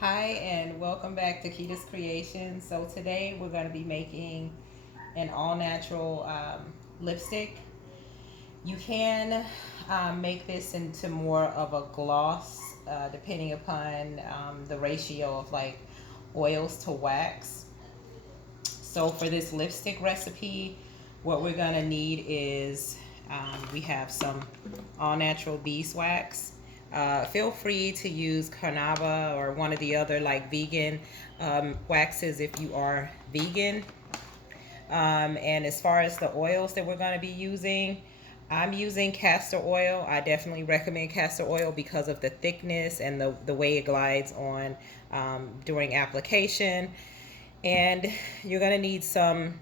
Hi, and welcome back to Kita's Creation. So today we're going to be making an all-natural lipstick. You can make this into more of a gloss depending upon the ratio of like oils to wax. So for this lipstick recipe, what we're going to need is we have some all-natural beeswax. Feel free to use carnauba or one of the other like vegan waxes if you are vegan. And as far as the oils that we're going to be using, I'm using castor oil. I definitely recommend castor oil because of the thickness and the way it glides on during application. And you're going to need some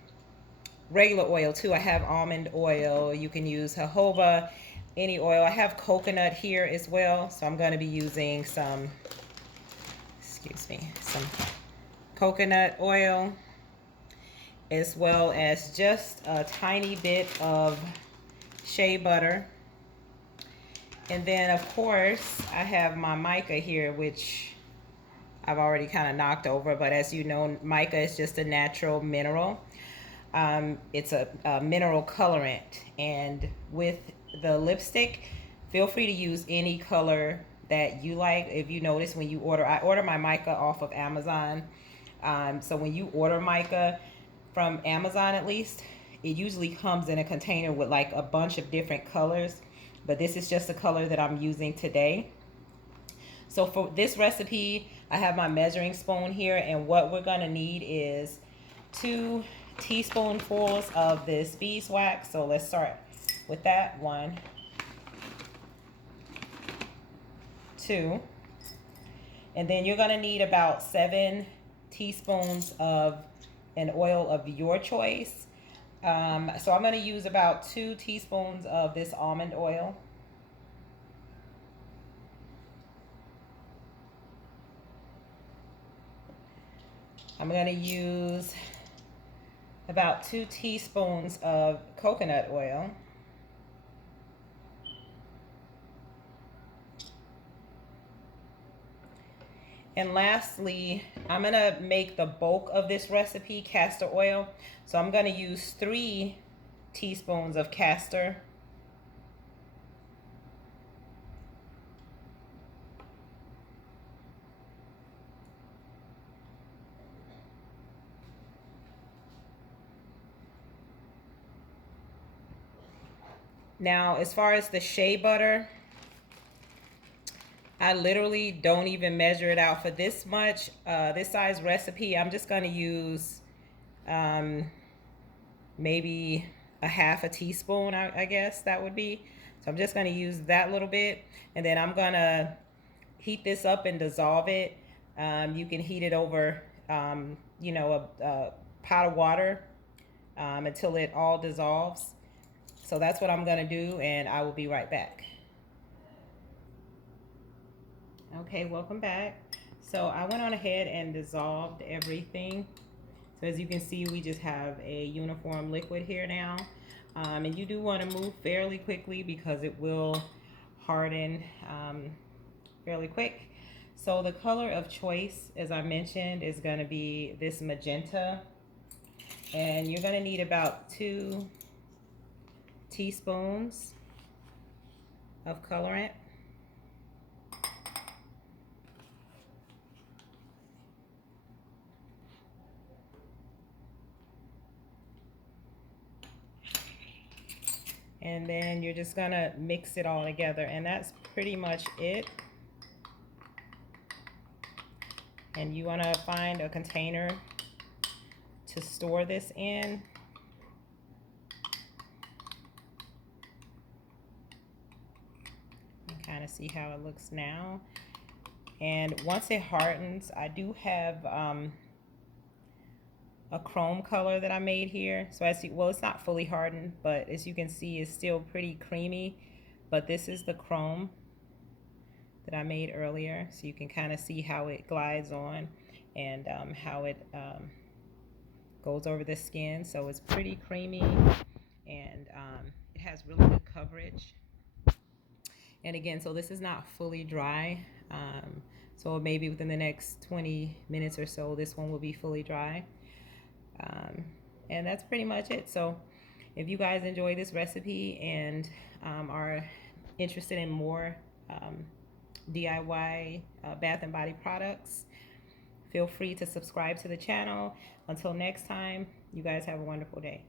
regular oil too. I have almond oil. You can use jojoba, any oil. I have coconut here as well. So I'm going to be using some, some coconut oil, as well as just a tiny bit of shea butter. And then of course I have my mica here, which I've already kind of knocked over, but as you know, mica is just a natural mineral. It's a mineral colorant, and with the lipstick, feel free to use any color that you like. If you notice when you order, I order my mica off of Amazon. So when you order mica from Amazon, at least, it usually comes in a container with like a bunch of different colors, but this is just the color that I'm using today. So for this recipe, I have my measuring spoon here, and what we're gonna need is 2 teaspoonfuls of this beeswax. So let's start with that. 1, 2, and then you're gonna need about 7 teaspoons of an oil of your choice. So I'm gonna use about 2 teaspoons of this almond oil. I'm gonna use about 2 teaspoons of coconut oil. And lastly, I'm gonna make the bulk of this recipe castor oil. So I'm gonna use 3 teaspoons of castor. Now, as far as the shea butter, I literally don't even measure it out for this much. This size recipe, I'm just gonna use um, maybe a half a teaspoon, I guess that would be. So I'm just gonna use that little bit, and then I'm gonna heat this up and dissolve it. You can heat it over, a pot of water until it all dissolves. So that's what I'm gonna do, and I will be right back. Okay, welcome back. So I went on ahead and dissolved everything. So as you can see, we just have a uniform liquid here now. And you do want to move fairly quickly because it will harden fairly quick. So the color of choice, as I mentioned, is going to be this magenta. And you're going to need about 2 teaspoons of colorant. And then you're just gonna mix it all together, and that's pretty much it. And you wanna find a container to store this in. You kind of see how it looks now. And once it hardens, I do have a chrome color that I made here. So as you, well, it's not fully hardened, but as you can see, it's still pretty creamy. But this is the chrome that I made earlier. So you can kind of see how it glides on and how it goes over the skin. So it's pretty creamy, and it has really good coverage. And again, so this is not fully dry, So maybe within the next 20 minutes or so, this one will be fully dry. Um, and that's pretty much it. So if you guys enjoy this recipe and are interested in more DIY bath and body products, feel free to subscribe to the channel. Until next time, you guys have a wonderful day.